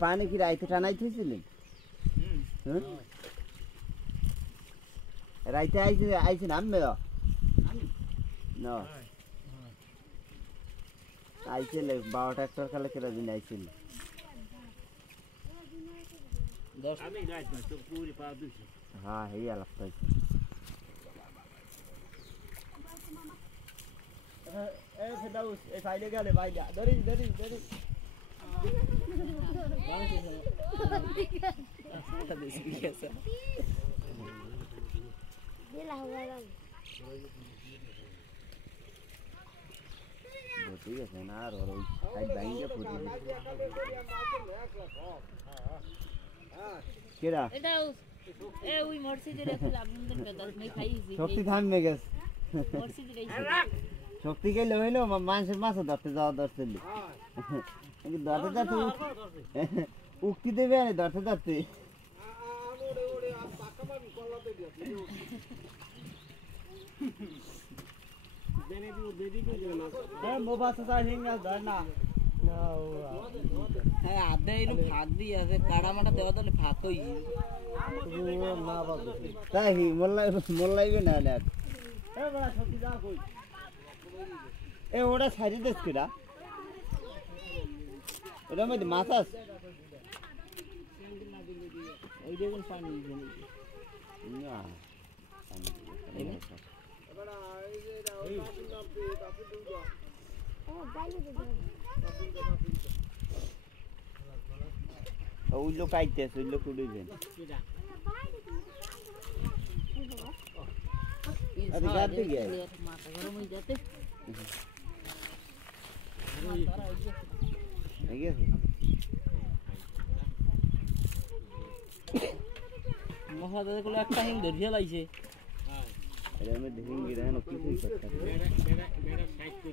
पानी की राइते टानाई थी राइते आई नाम में ना आई बारो ट्रैक्टर का लेके दिन आई हाँ है लगता है फाइले गले भाई दरी दरी दरी ठीक है ना और साइड बैंगे पूरी केरा এটা এ ওই মসজিদের একটু আবুন্দন বেদাত নাই খাইছি শক্তি থাম মে গেস মসজিদের এই শক্তি কে লইলো মানুষের মাছ ধরতে যাওয়া দর্শলি কি ধরতে যাচ্ছে উক্তি দেবে না ধরতে যাচ্ছে मोबाइल से हिंगा धरना হ্যাঁ আদে এরু ভাগ দি আছে কাড়া মাটা দেওয়া দলে ভাগ কই না বাবু তাই মোল্লাইবে না না এ বড় সত্যি যা কই এ ওটা সাইডে দেখ কিরা ওটা মধ্যে মাছ আছে ওই দেখুন পানি না বড় এই যে কাপুর নাম পে কাপুর দুটো ও বাইরে দে ওই লোক আইতেছে ওই লোক উড়িবেন আরে গাড়ি গিয়ে মাথা গরম হয়ে যাচ্ছে এই গেছে মহাদাদা গুলো একটা হিং ধরিয়া লাইছে হ্যাঁ এর মধ্যে হিং গিরা না কিছুই করতে বেড়া সাইড করে